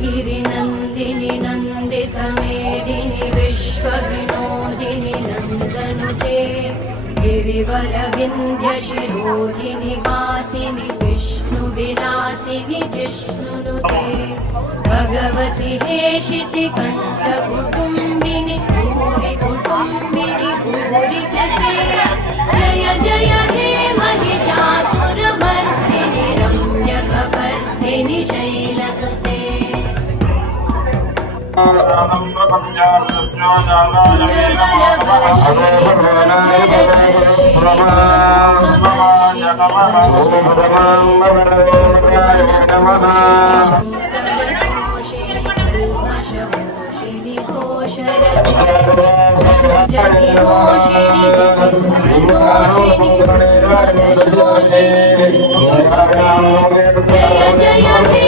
गिरिनन्दिनि नन्दितमेदिनि विश्वविनोदिनि नन्दनुते गिरिवरविन्ध्यशिरोधिनि वासिनि विष्णुविलासिनि जिष्णुनुते भगवति हेशितिकण्ठकुटुम्बिनि भूरि कुटुम्बिनि भूरि कृते जय जय हे महिषासुरमर्दिनि रम्यकपर्दिनि शैलसुते सुरवरवर्षिणि धर्धरवर्षिणि भूषिणि घोषरते जनिरोषिणि दिविसुतरोषिणि सर्वदशोषिणि सिद्धिसुते जय जय हे